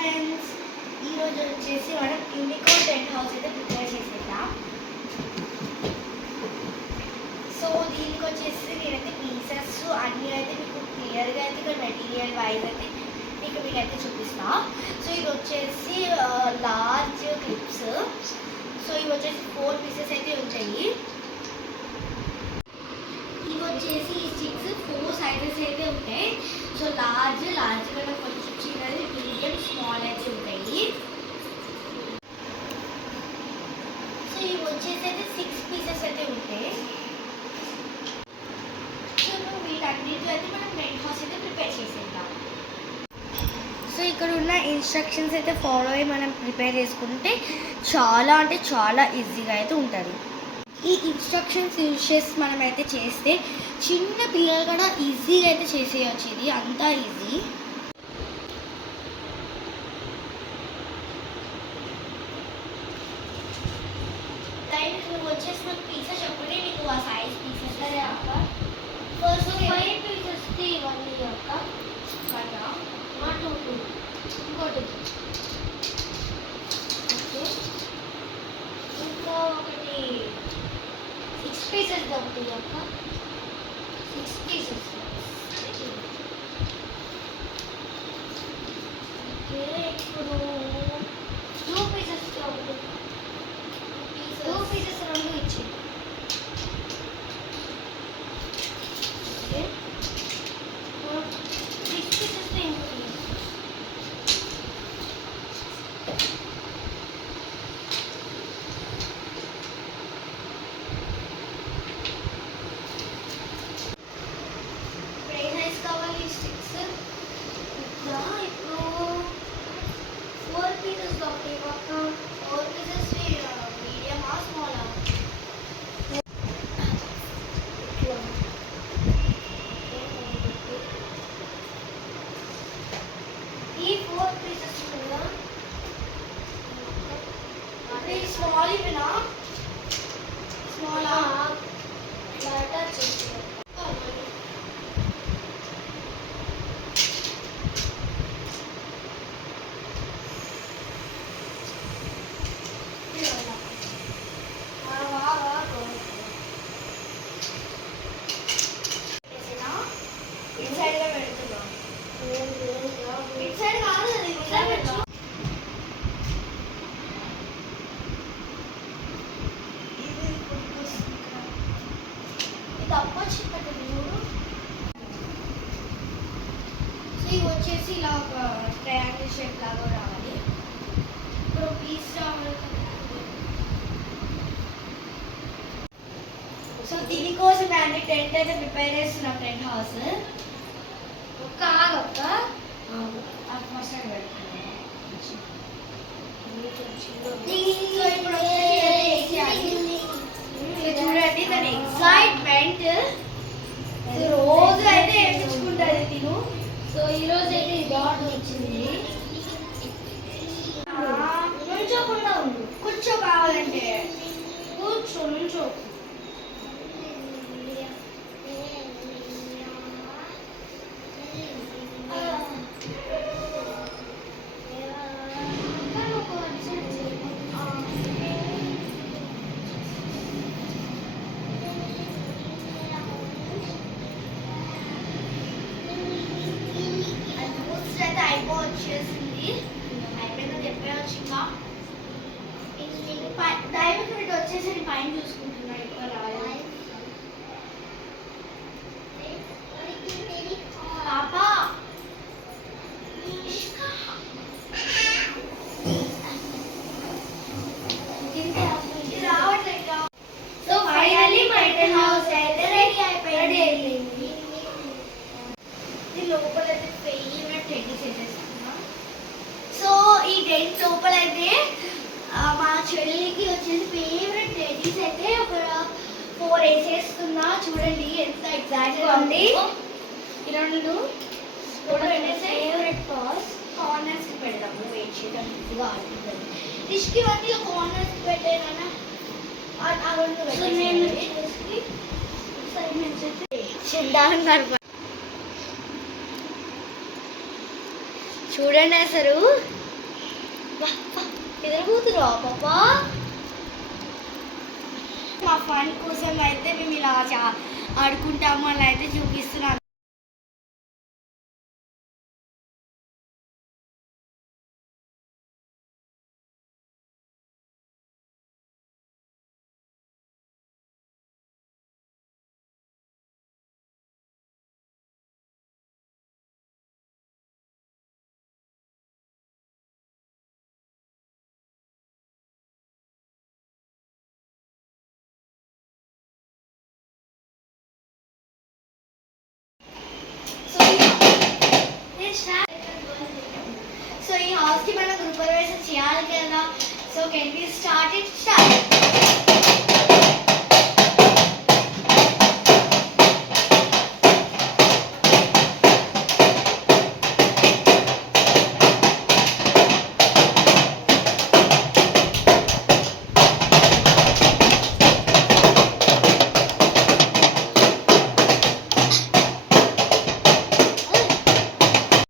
ఫ్రెండ్స్, ఈరోజు వచ్చేసి మనం యూనికార్న్ టెంట్ హౌస్ అయితే ప్రిపేర్ చేసేద్దాం. సో దీనికి వచ్చేసి నేనైతే పీసెస్ అన్నీ అయితే మీకు క్లియర్గా అయితే ఇక్కడ మెటీరియల్ వైజ్ అయితే మీకైతే చూపిస్తా. సో ఇది వచ్చేసి లార్జ్ క్లిప్స్. సో ఇవి వచ్చేసి 4 పీసెస్ అయితే ఉంటాయి. ఇవి వచ్చేసి ఈ స్టిక్స్ 4 సైజెస్ అయితే ఉంటాయి. సో లార్జ్ కన్నా కొంచెం చిన్నది, మీడియం, స్మాల్ అయితే ఉంటాయి. సో ఇవి వచ్చేసి అయితే 6 పీసెస్ అయితే ఉంటాయి. సో వీటన్నిటిలో అయితే మనం టెంట్ హౌస్ అయితే ప్రిపేర్ చేసేద్దాం. సో ఇక్కడ ఉన్న ఇన్స్ట్రక్షన్స్ అయితే ఫాలో అయ్యి మనం ప్రిపేర్ చేసుకుంటే చాలా అంటే చాలా ఈజీగా అయితే ఉంటుంది. ఈ ఇన్స్ట్రక్షన్స్ యూజ్ చేసి మనం అయితే చేస్తే చిన్న పిల్లలు కూడా ఈజీగా అయితే చేసేయచ్చు. ఇది అంతా ఈజీ. నువ్వు వచ్చేసి నాకు పీసెస్ చెప్పండి, నీకు ఆ సైజ్ పీసెస్ సరే అక్క. ఫస్ట్ 5 పీసెస్ ఇవన్నీ అక్క. కట్టా 2 ఇంకోటి ఓకే. ఇంకా ఒకటి 6 పీసెస్ దొరుకుతాయి అక్క. 6 పీసెస్ ఓకే. ఇప్పుడు 2 పీసెస్ ఒకటి 2 పీసెస్ 2 ఇచ్చి ఓకే. 6 పీసెస్ ఇంకోటి. స్మాల్ ఇవినా స్మాల్ బయట చేసి ఇన్సైడ్గా పెడుతున్నాం. ఇన్సైడ్ కాదు, అది ఇన్సైడ్ పెట్టు. ఇవి వచ్చేసి ఇలా ఒక ట్రయాంగిల్ షేప్ లాగా రావాలి. ఇప్పుడు పీస్ రావాలి. సో దీనికోసం అంటే టెంట్ అయితే ప్రిపేర్ చేస్తున్నాం. టెంట్ హౌస్ ఒక్క ఆగొక్క అట్మాస్ఫియర్ పెడుతున్నాం. చూడండి దాని ఎక్సైట్మెంట్ రోజు అయితే ఏడ్చుకుంటుంది తిను. సో ఈరోజు అయితే ఈ డాట్ వచ్చింది. నుంచోకుండా ఉండు, కూర్చో. కావాలంటే కూర్చో, నుంచో. వచ్చేసింది అయిపోయిందని చెప్పవచ్చు. ఇంకా డైవర్ట్ వచ్చేసి పైన చూసుకుంటున్నా. ఎక్కువ రావాలి పాపా రావట్లేదు. So finally my tent house అయితే రెడీ అయిపోయింది. ఇది లోపల అయితే ఫేవరెట్ టెడ్డీస్ వేసేసుకున్నాం. సో ఈ టెంట్ లోపల అయితే మా చెల్లికి వచ్చేసి ఫేవరెట్ టెడ్డీస్ అయితే ఒక 4 వేసేస్తున్నా. చూడండి ఎంత ఎగ్జాక్ట్గా ఉంది. ఈ 2 ఫేవరెట్ కార్నర్స్కి పెడదాము. వెయిట్ చేయడం ఈజీగా ఆడుతుంది. డిష్కి వంటి కార్నర్స్కి పెట్టేదన్నా ఆ 2 నేను చూడండి అసలు ఎదురుపోతురా పాపా. మా ఫన్ కోసం అయితే మేము ఇలా ఆడుకుంటాము అలా అయితే చూపిస్తున్నాను. సో ఈ హౌస్కి మనం గృహప్రవేశం చేయాలి కదా. So can we start it.